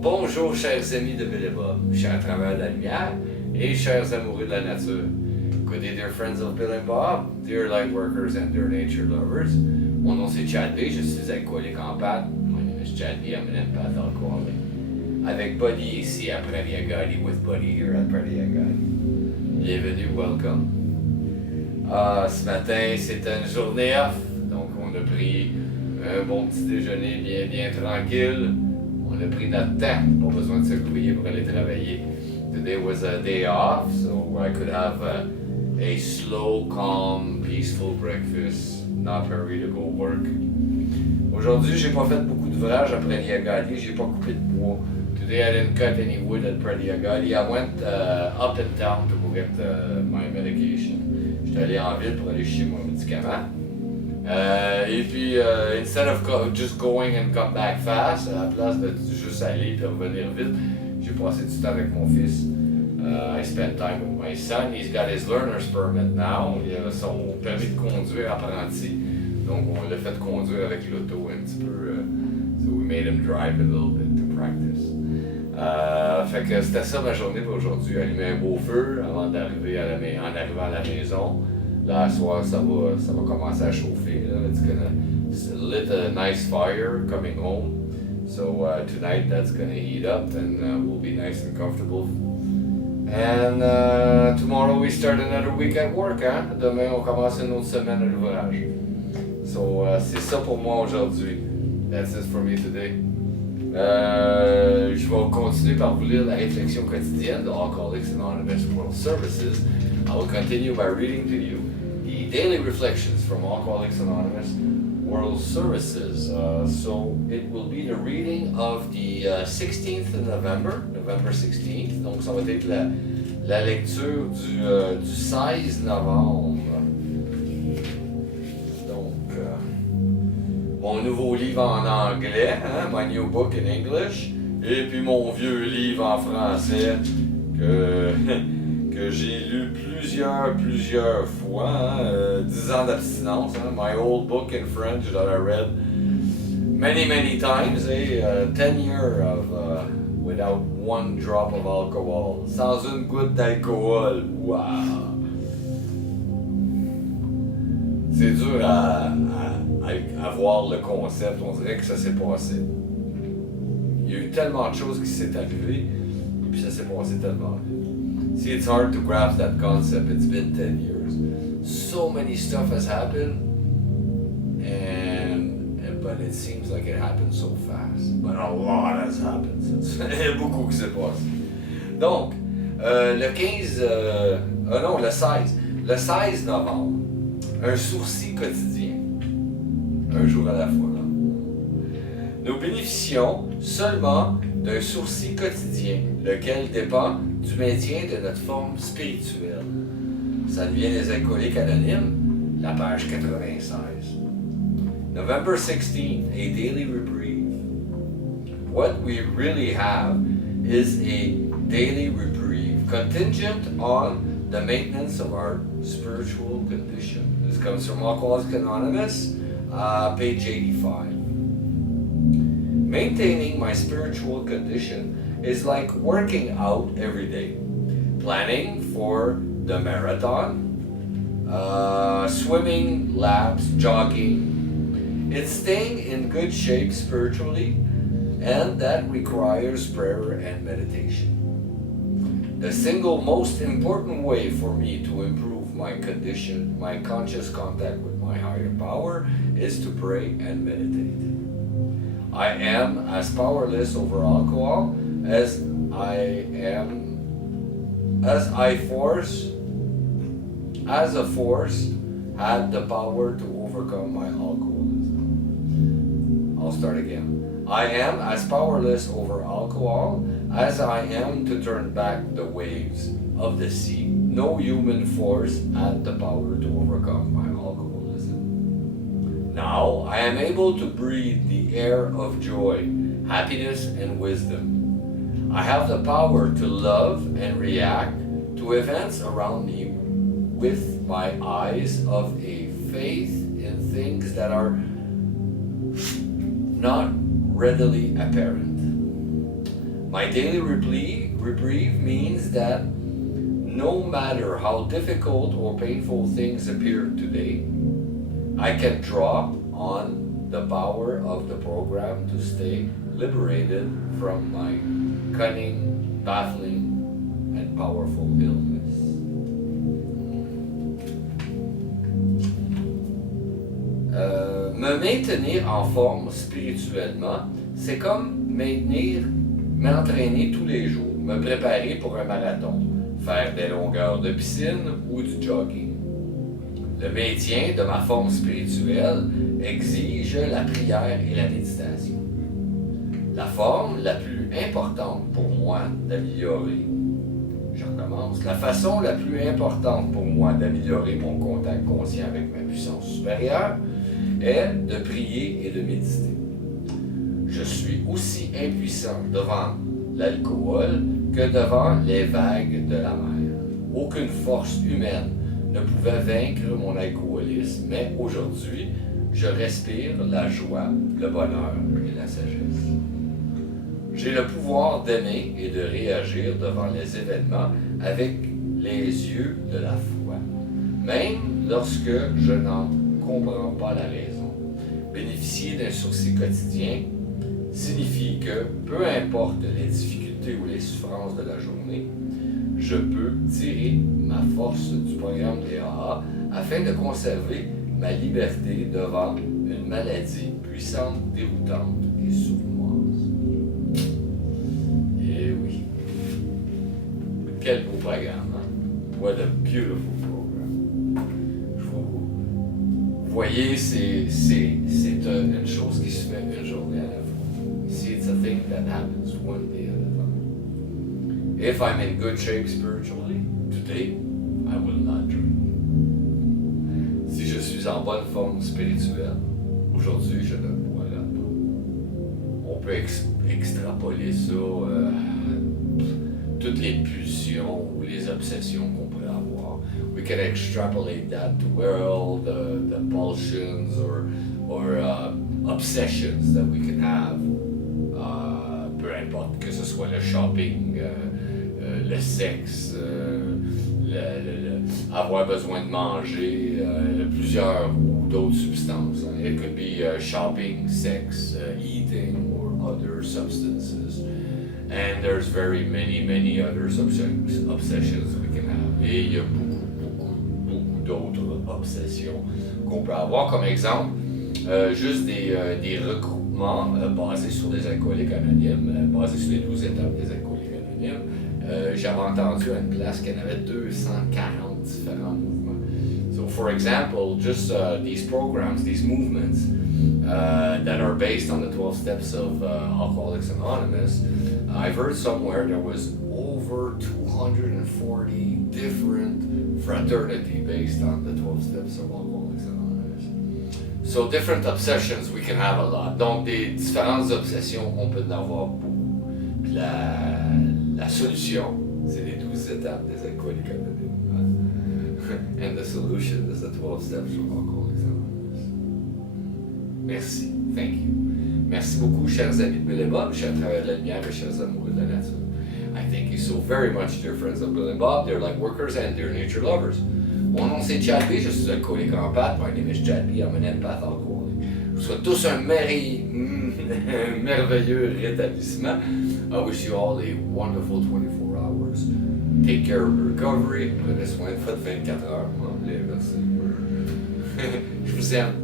Bonjour chers amis de Bill et Bob, chers travailleurs de la lumière et chers amoureux de la nature. Good day dear friends of Bill and Bob, dear light workers and dear nature lovers. Mon nom c'est Chad B, je suis alcoolique en pâte. My name is Chad B, I'm an empath alcoholic. Avec Buddy ici à Pradiagadi, with Buddy here at Pradiagadi. Bienvenue, welcome. Ce matin c'était une journée off, donc on a pris un bon petit déjeuner bien tranquille. On a pris notre temps, pas besoin de se grouiller pour aller travailler. Today was a day off, so I could have a slow, calm, peaceful breakfast, not hurry to go work. Aujourd'hui, j'ai pas fait beaucoup d'ouvrages à Pradiagadi, j'ai pas coupé de bois. Today I didn't cut any wood at Pradiagadi. I went up in town to go get my medication. J'étais allé en ville pour aller chercher mon médicament. Et puis, instead of just going and come back fast, à la place de juste aller et revenir vite, j'ai passé du temps avec mon fils. I spent time with my son. He's got his learner's permit now. Il a son permis de conduire apprenti. Donc, on l'a fait conduire avec l'auto un petit peu. So we made him drive a little bit to practice. Fait que c'était ça ma journée pour aujourd'hui. Allumer un beau feu avant d'arriver en arrivant à la maison. Là, ce soir, ça va commencer à chauffer. Là. It's gonna lit a nice fire coming home. So tonight that's gonna heat up and we'll be nice and comfortable. And tomorrow we start another week at work. Hein? Demain, on commence une autre semaine à l'ouvrage. So c'est ça pour moi aujourd'hui. That's it for me today. Je vais continuer par vous lire la réflexion quotidienne de Alcooliques Anonymes World Services. I will continue by reading to you the daily reflections from Alcoholics Anonymous World Services. So it will be the reading of the 16th of November 16th. Donc ça va être la lecture du 16 novembre. Donc mon nouveau livre en anglais, hein, my new book in English, et puis mon vieux livre en français que j'ai lu plusieurs fois, 10 ans d'abstinence, my old book in French that I read many times, 10 years of without one drop of alcohol, sans une goutte d'alcool, wow! C'est dur à voir le concept, on dirait que ça s'est passé. Il y a eu tellement de choses qui s'est arrivé, et puis ça s'est passé tellement vite. See, it's hard to grasp that concept. It's been 10 years. So many stuff has happened, but it seems like it happened so fast. But a lot has happened since. Il y a beaucoup qui s'est passé. Donc, le 16 novembre, un sourcil quotidien, un jour à la fois. Là. Nous bénéficions seulement d'un sourcil quotidien, lequel dépend du maintien de notre forme spirituelle. Ça vient des Alcooliques Anonymes, la page 96. November 16th, a daily reprieve. What we really have is a daily reprieve contingent on the maintenance of our spiritual condition. This comes from Alcoholics Anonymous, page 85. Maintaining my spiritual condition is like working out every day, planning for the marathon, swimming, laps, jogging. It's staying in good shape spiritually, and that requires prayer and meditation. The single most important way for me to improve my condition, my conscious contact with my higher power, is to pray and meditate. I am as powerless over alcohol as a force had the power to overcome my alcoholism. I'll start again. I am as powerless over alcohol as I am to turn back the waves of the sea. No human force had the power to overcome my alcoholism. Now I am able to breathe the air of joy, happiness, and wisdom. I have the power to love and react to events around me with my eyes of a faith in things that are not readily apparent. My daily reprieve means that no matter how difficult or painful things appear today, I can draw on the power of the program to stay liberated from my cunning, baffling, and powerful illness. Me maintenir en forme spirituellement, c'est comme m'entraîner tous les jours, me préparer pour un marathon, faire des longueurs de piscine ou du jogging. Le maintien de ma forme spirituelle exige la prière et la méditation. La forme la plus importante pour moi d'améliorer, je recommence, la façon la plus importante pour moi d'améliorer mon contact conscient avec ma puissance supérieure est de prier et de méditer. Je suis aussi impuissant devant l'alcool que devant les vagues de la mer. Aucune force humaine ne pouvait vaincre mon alcoolisme, mais aujourd'hui, je respire la joie, le bonheur et la sagesse. J'ai le pouvoir d'aimer et de réagir devant les événements avec les yeux de la foi, même lorsque je n'en comprends pas la raison. Bénéficier d'un sursis quotidien signifie que, peu importe les difficultés ou les souffrances de la journée, je peux tirer ma force du programme DAA afin de conserver ma liberté devant une maladie puissante, déroutante et sournoise. Eh oui. Quel beau programme, hein? What a beautiful program. Vous voyez, c'est une chose qui se fait une journée à la fois. See, it's a thing that happens one day at a time. If I'm in good shape spiritually, today, I will not drink. Si je suis en bonne forme spirituelle, aujourd'hui, je ne boirai pas. On peut extrapoler ça toutes les pulsions ou les obsessions qu'on pourrait avoir. We can extrapolate that to all the pulsions or obsessions that we can have. Peu importe, que ce soit le shopping, le sexe, avoir besoin de manger, plusieurs ou d'autres substances. It could be shopping, sex, eating, or other substances. And there's very many other obsessions we can have. Et il y a beaucoup d'autres obsessions qu'on peut avoir. Comme exemple, juste des regroupements basés sur des alcooliques anonymes, basés sur les 12 étapes des alcooliques anonymes. J'avais entendu à une place qu'il y en avait 240 différents mouvements. So for example, just these programs, these movements that are based on the 12 steps of Alcoolics Anonymous, I've heard somewhere there was over 240 different fraternity based on the 12 steps of Alcoholics Anonymous. So different obsessions, we can have a lot. Donc des différentes obsessions, on peut en avoir beaucoup. Puis la solution, c'est les 12 étapes des alcooliques anonymes. And the solution is the 12 steps of Alcoholics Anonymous. Merci, thank you. Merci beaucoup, chers amis de Bill et Bob, chers travailleurs de la lumière et chers amoureux de la nature. I thank you so very much, dear friends of Bill and Bob. They're like workers and dear nature lovers. Mon nom c'est Chad B, je suis alcoolique en pâte. My name is Chad B, I'm an empath alcoholic. Je vous souhaite tous un merveilleux rétablissement. I wish you all a wonderful 24 hours. Take care of your recovery. Prenez soin de votre 24 heures. Je vous aime.